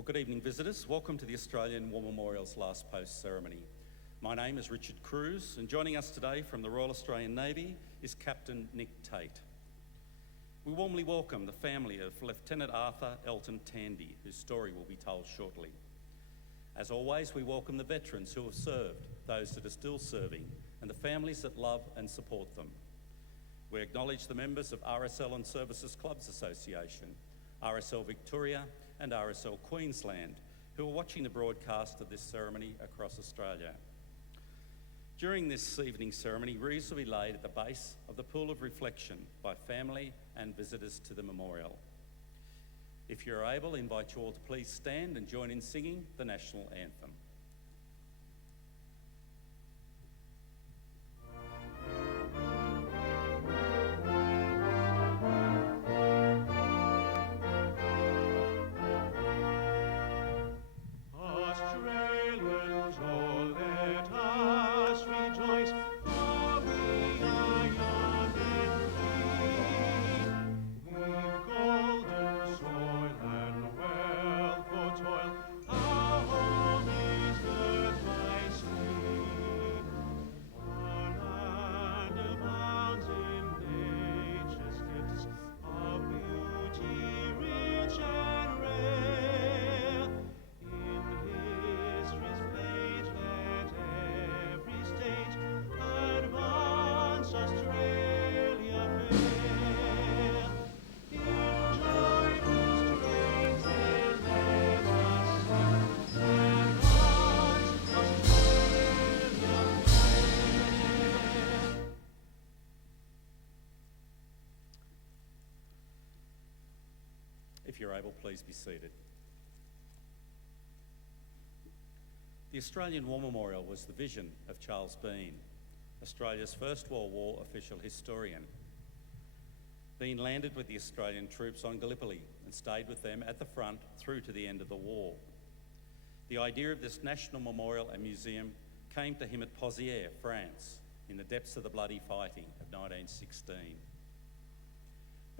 Well, good evening, visitors. Welcome to the Australian War Memorial's Last Post ceremony. My name is Richard Cruz, and joining us today from the Royal Australian Navy is Captain Nick Tate. We warmly welcome the family of Lieutenant Arthur Elton Tandy, whose story will be told shortly. As always, we welcome the veterans who have served, those that are still serving, and the families that love and support them. We acknowledge the members of RSL and Services Clubs Association, RSL Victoria and RSL Queensland, who are watching the broadcast of this ceremony across Australia. During this evening's ceremony, wreaths will be laid at the base of the Pool of Reflection by family and visitors to the memorial. If you're able, I invite you all to please stand and join in singing the national anthem. If you're able, please be seated. The Australian War Memorial was the vision of Charles Bean, Australia's First World War official historian. Bean landed with the Australian troops on Gallipoli and stayed with them at the front through to the end of the war. The idea of this national memorial and museum came to him at Pozières, France, in the depths of the bloody fighting of 1916.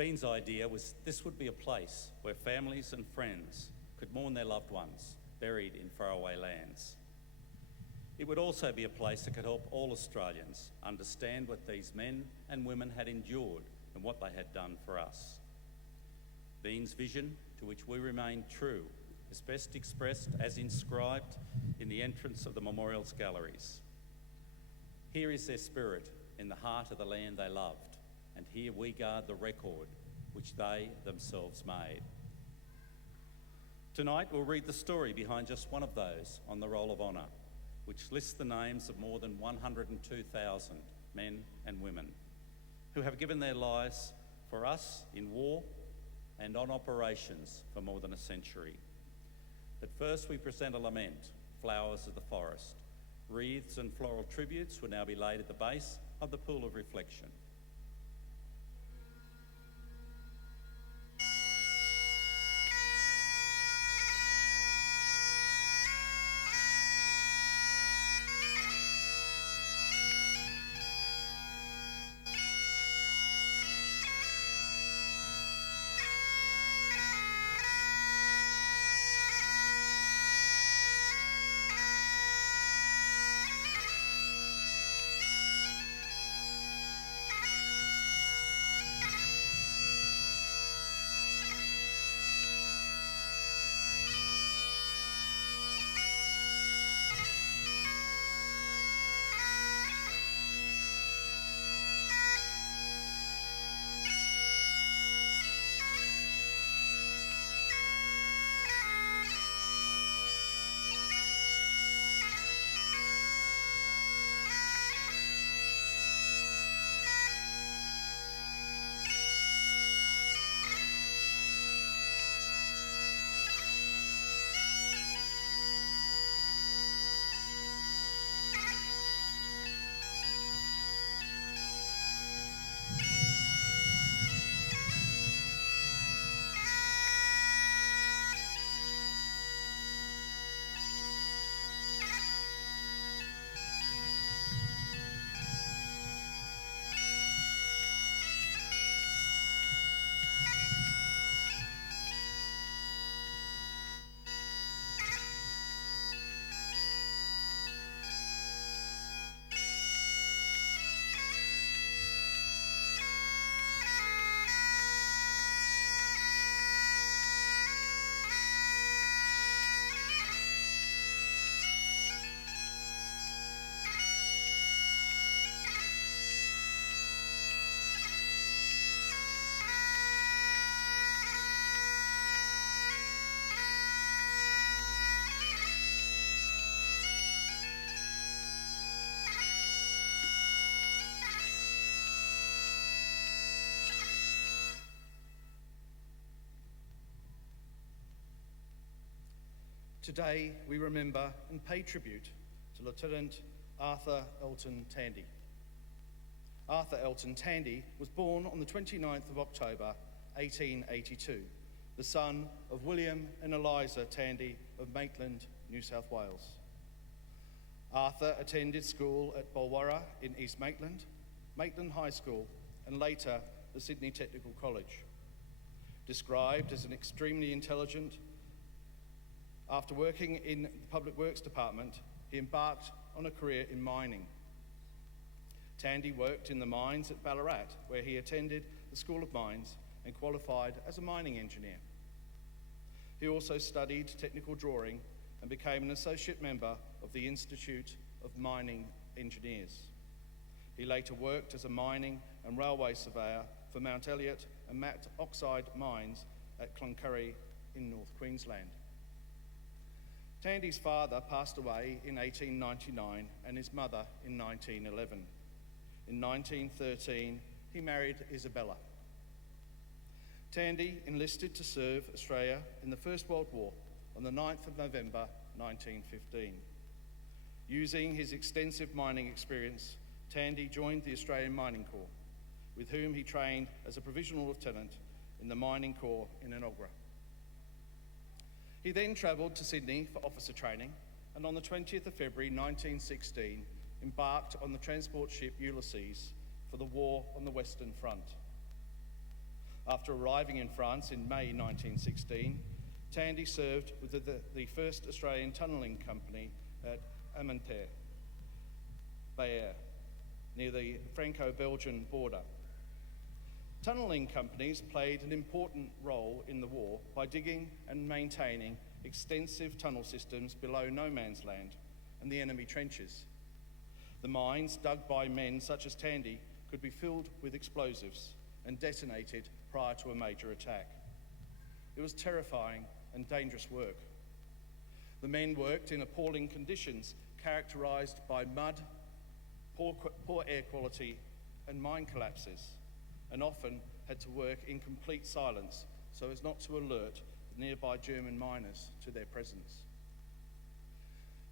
Bean's idea was this would be a place where families and friends could mourn their loved ones buried in faraway lands. It would also be a place that could help all Australians understand what these men and women had endured and what they had done for us. Bean's vision, to which we remain true, is best expressed as inscribed in the entrance of the memorial's galleries. Here is their spirit in the heart of the land they loved, and here we guard the record which they themselves made. Tonight we'll read the story behind just one of those on the Roll of Honour, which lists the names of more than 102,000 men and women who have given their lives for us in war and on operations for more than a century. But first we present a lament, Flowers of the Forest. Wreaths and floral tributes will now be laid at the base of the Pool of Reflection. Today, we remember and pay tribute to Lieutenant Arthur Elton Tandy. Arthur Elton Tandy was born on the 29th of October, 1882, the son of William and Eliza Tandy of Maitland, New South Wales. Arthur attended school at Bulwarra in East Maitland, Maitland High School, and later the Sydney Technical College. Described as an extremely intelligent, after working in the Public Works Department, he embarked on a career in mining. Tandy worked in the mines at Ballarat, where he attended the School of Mines and qualified as a mining engineer. He also studied technical drawing and became an associate member of the Institute of Mining Engineers. He later worked as a mining and railway surveyor for Mount Elliot and Matt Oxide mines at Cloncurry in North Queensland. Tandy's father passed away in 1899 and his mother in 1911. In 1913, he married Isabella. Tandy enlisted to serve Australia in the First World War on the 9th of November 1915. Using his extensive mining experience, Tandy joined the Australian Mining Corps, with whom he trained as a provisional lieutenant in the Mining Corps in Enoggera. He then travelled to Sydney for officer training, and on the 20th of February 1916 embarked on the transport ship Ulysses for the war on the Western Front. After arriving in France in May 1916, Tandy served with the first Australian tunnelling company at Armentieres, Bayeux, near the Franco-Belgian border. Tunnelling companies played an important role in the war by digging and maintaining extensive tunnel systems below no man's land and the enemy trenches. The mines dug by men such as Tandy could be filled with explosives and detonated prior to a major attack. It was terrifying and dangerous work. The men worked in appalling conditions characterised by mud, poor air quality and mine collapses, and often had to work in complete silence so as not to alert the nearby German miners to their presence.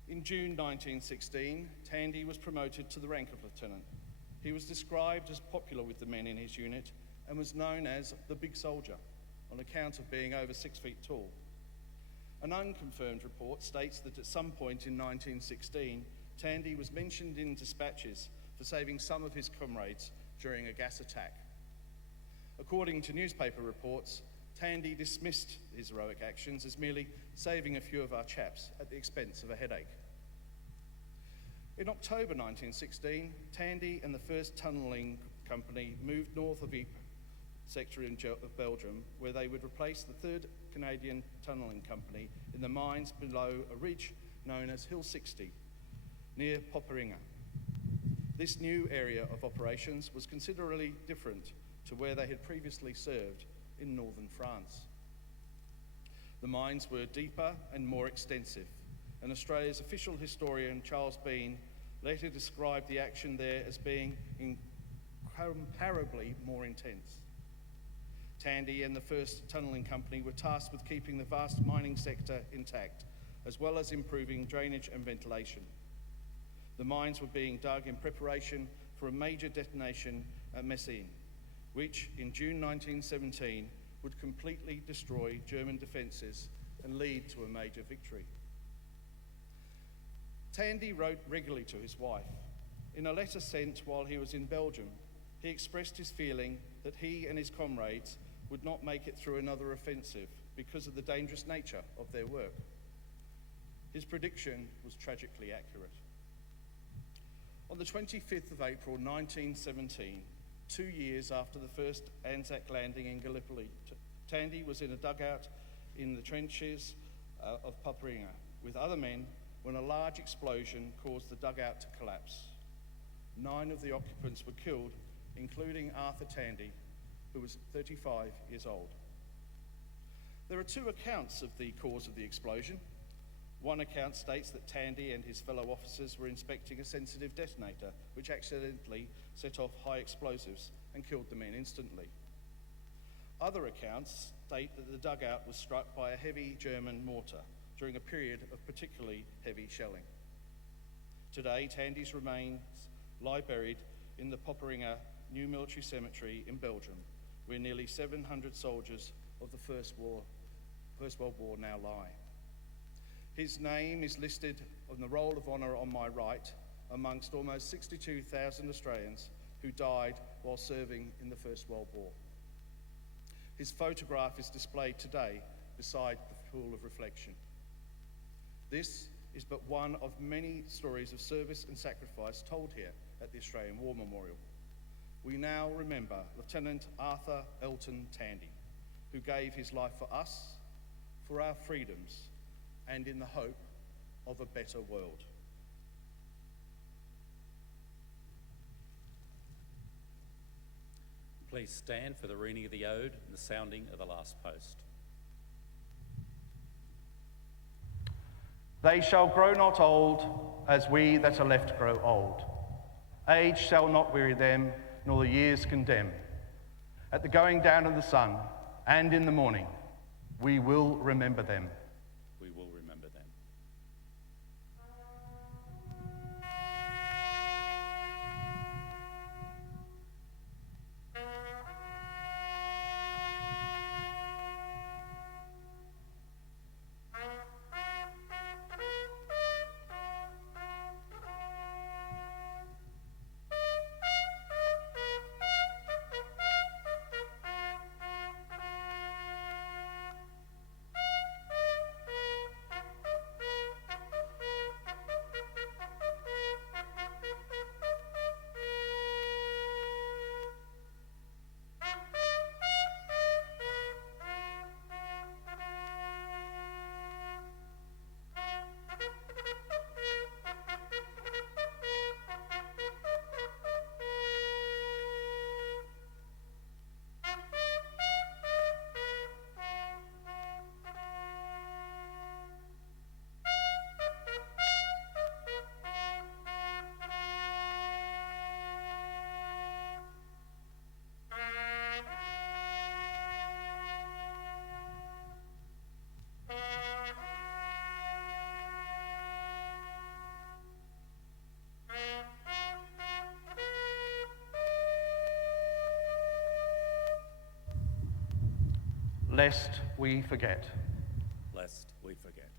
In June 1916, Tandy was promoted to the rank of lieutenant. He was described as popular with the men in his unit and was known as the Big Soldier on account of being over 6 feet tall. An unconfirmed report states that at some point in 1916, Tandy was mentioned in dispatches for saving some of his comrades during a gas attack. According to newspaper reports, Tandy dismissed his heroic actions as merely saving a few of our chaps at the expense of a headache. In October 1916, Tandy and the first tunnelling company moved north of Ypres sector of Belgium, where they would replace the 3rd Canadian Tunnelling Company in the mines below a ridge known as Hill 60, near Popperinga. This new area of operations was considerably different to where they had previously served in northern France. The mines were deeper and more extensive, and Australia's official historian Charles Bean later described the action there as being incomparably more intense. Tandy and the first tunnelling company were tasked with keeping the vast mining sector intact, as well as improving drainage and ventilation. The mines were being dug in preparation for a major detonation at Messines, which in June 1917 would completely destroy German defences and lead to a major victory. Tandy wrote regularly to his wife. In a letter sent while he was in Belgium, he expressed his feeling that he and his comrades would not make it through another offensive because of the dangerous nature of their work. His prediction was tragically accurate. On the 25th of April 1917, 2 years after the first Anzac landing in Gallipoli, Tandy was in a dugout in the trenches of Popperinga with other men when a large explosion caused the dugout to collapse. 9 of the occupants were killed, including Arthur Tandy, who was 35 years old. There are 2 accounts of the cause of the explosion. One account states that Tandy and his fellow officers were inspecting a sensitive detonator, which accidentally set off high explosives and killed the men instantly. Other accounts state that the dugout was struck by a heavy German mortar, during a period of particularly heavy shelling. Today, Tandy's remains lie buried in the Popperinga New Military Cemetery in Belgium, where nearly 700 soldiers of the First World War now lie. His name is listed on the Roll of Honour on my right, amongst almost 62,000 Australians who died while serving in the First World War. His photograph is displayed today beside the pool of reflection. This is but one of many stories of service and sacrifice told here at the Australian War Memorial. We now remember Lieutenant Arthur Elton Tandy, who gave his life for us, for our freedoms, and in the hope of a better world. Please stand for the reading of the ode and the sounding of the last post. They shall grow not old, as we that are left grow old. Age shall not weary them, nor the years condemn. At the going down of the sun, and in the morning, we will remember them. We will remember them. Lest we forget. Lest we forget.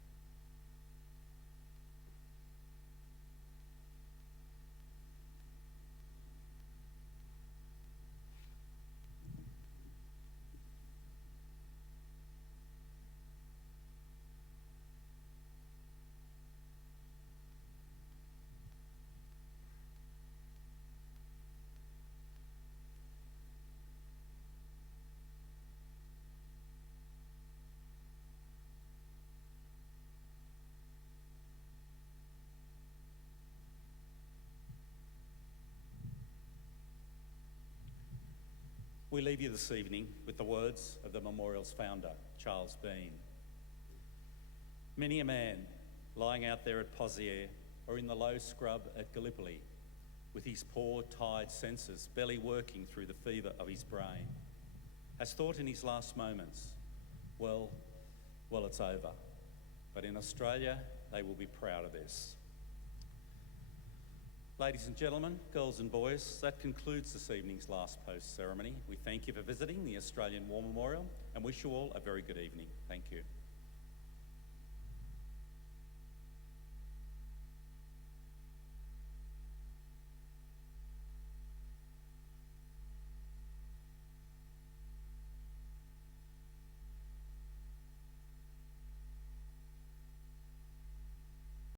We leave you this evening with the words of the memorial's founder, Charles Bean. Many a man lying out there at Pozières or in the low scrub at Gallipoli, with his poor, tired senses barely working through the fever of his brain, has thought in his last moments, well, it's over. But in Australia, they will be proud of this. Ladies and gentlemen, girls and boys, that concludes this evening's last post ceremony. We thank you for visiting the Australian War Memorial and wish you all a very good evening. Thank you.